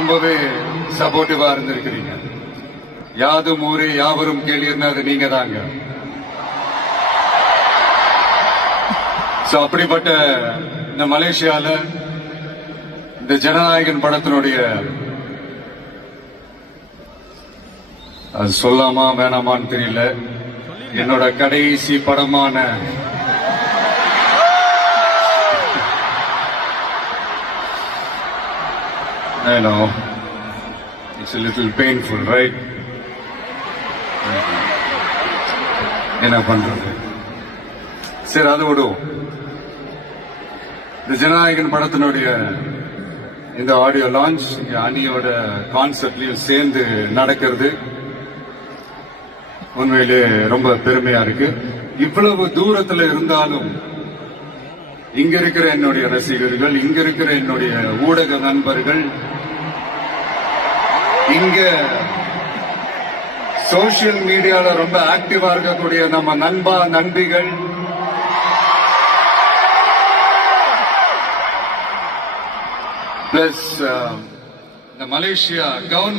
ரொம்பவே சப்போர்ட்டிவா இருந்திருக்கிறீங்க. யாதும் ஊரே யாவரும் கேள்வின்னா அது நீங்க தாங்க. அப்படிப்பட்ட இந்த மலேசியால இந்த ஜனநாயகன் படத்தினுடைய அது சொல்லாமா வேணாமான்னு தெரியல, என்னோட கடைசி படமான I know it's a little painful, right? என்ன பண்றது, சரி அதை விடுவோம். இந்த ஜனநாயகன் படத்தினுடைய இந்த ஆடியோ லான்ச் அணியோட கான்செப்ட்லயும் சேர்ந்து நடக்கிறது உண்மையிலே ரொம்ப பெருமையா இருக்கு. இவ்வளவு தூரத்துல இருந்தாலும் இங்க இருக்கிற என்னுடைய ரசிகர்கள், இங்க இருக்கிற என்னுடைய ஊடக நண்பர்கள், இங்க சோசியல் மீடியால ரொம்ப ஆக்டிவா இருக்கக்கூடிய நம்ம நண்பா நண்பிகள், பிளஸ் இந்த மலேசியா கவர்மெண்ட்